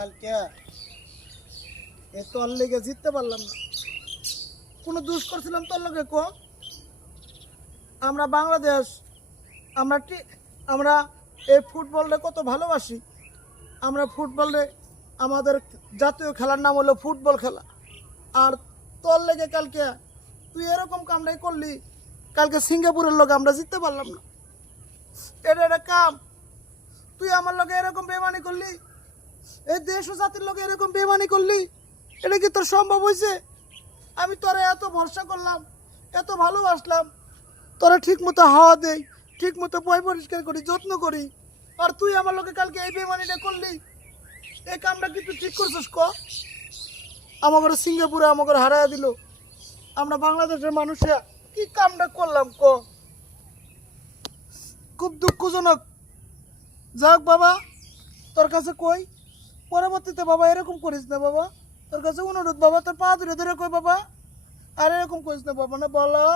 কালকে এ তোর লেগে জিততে পারলাম না। কোনো দুষ করছিলাম তোর লগে ক? আমরা বাংলাদেশ, আমরা আমরা এই ফুটবলটা কত ভালোবাসি। আমরা ফুটবলে আমাদের জাতীয় খেলার নাম হলো ফুটবল খেলা। আর তোর লেগে কালকে তুই এরকম কামটাই করলি, কালকে সিঙ্গাপুরের লগে আমরা জিততে পারলাম না। এটা একটা কাম? তুই আমার লগে এরকম বেমানি করলি, এই দেশ ও জাতির লগে এরকম বেমানি করলি, এটা কি তোর সম্ভব হয়েছে? আমি তোরা এত ভরসা করলাম, এত ভালোবাসলাম, তোরা ঠিক মতো হাওয়া দেই, ঠিক মতো পয় পরিষ্কার করি, যত্ন করি, আর তুই আমার লগে কালকে এই বেমানিটা করলি। এই কামটা কি তুই ঠিক করছিস ক? আমাকে সিঙ্গাপুরে আমাকে হারাইয়া দিল। আমরা বাংলাদেশের মানুষরা কি কামটা করলাম ক? খুব দুঃখজনক। যাক বাবা, তোর কাছে কই পরবর্তীতে বাবা এরকম করিস না বাবা। তোর কাছে অনুরোধ বাবা, তোর পা ধরে ধরে কই বাবা, আর এরকম করিস না বাবা, না বলো।